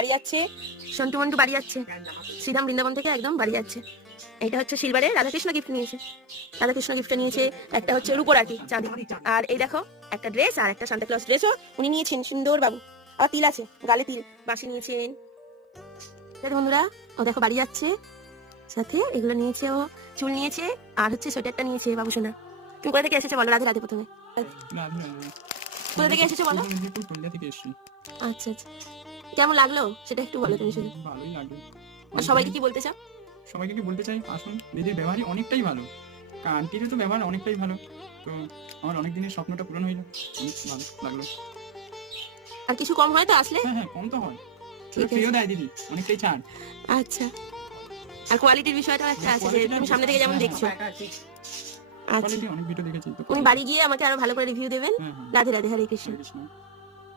বাড়ি যাচ্ছে, সন্টু মন্টু বাড়ি যাচ্ছে, শ্রীধাম বৃন্দাবন থেকে একদম বাড়ি যাচ্ছে। এটা হচ্ছে সিলভারে রাধাকৃষ্ণ গিফট নিয়েছে, রাধাকৃষ্ণ গিফটটা নিয়েছে। একটা হচ্ছে রূপোর আর কি চাঁদি। আর এই দেখো একটা ড্রেস আর একটা সান্তা ক্লজ ড্রেসও উনি নিয়েছেন, সুন্দর বাবু। আর তিল আছে, গালে তিল, বাঁশি নিয়েছেন। দেখো বন্ধুরা, ও দেখো বাড়ি যাচ্ছে, সাথে এগুলো নিয়েছে, ও চুল নিয়েছে, আর হচ্ছে সোয়েটারটা নিয়েছে বাবু সোনা। তুমি কোথা থেকে এসেছো বলো? রাধে রাধে প্রথমে। কোথা থেকে এসেছো বলো? আচ্ছা আচ্ছা, কেমন লাগলো সেটা একটু বলো তুমি শুধু। ভালোই লাগলো। আর সবাইকে কি বলতে চাও? সবাইকে কি বলতে চাই, আসুন, দিদির ব্যবহারই অনেকটাই ভালো, আন্টিরও তো ব্যবহার অনেকটাই ভালো। তো আমার অনেক দিনের স্বপ্নটা পূরণ হইলো, অনেক ভালো লাগলো। আর কিছু কম হয় তো আসলে? হ্যাঁ হ্যাঁ, কম তো হয়, ঠিক আছে। ফ্রিও দেয় দিদি, অনেকটাই ছাড়। আচ্ছা, আর কোয়ালিটির বিষয়টা একটা আছে যে তুমি সামনে থেকে যেমন দেখছো। আচ্ছা, কোয়ালিটি অনেক ভিডিও দেখেছি তো। উনি বাড়ি গিয়ে আমাকে আরো ভালো করে রিভিউ দেবেন। হ্যাঁ হ্যাঁ, রাধে রাধে, হরে কৃষ্ণ। কৃষ্ণ।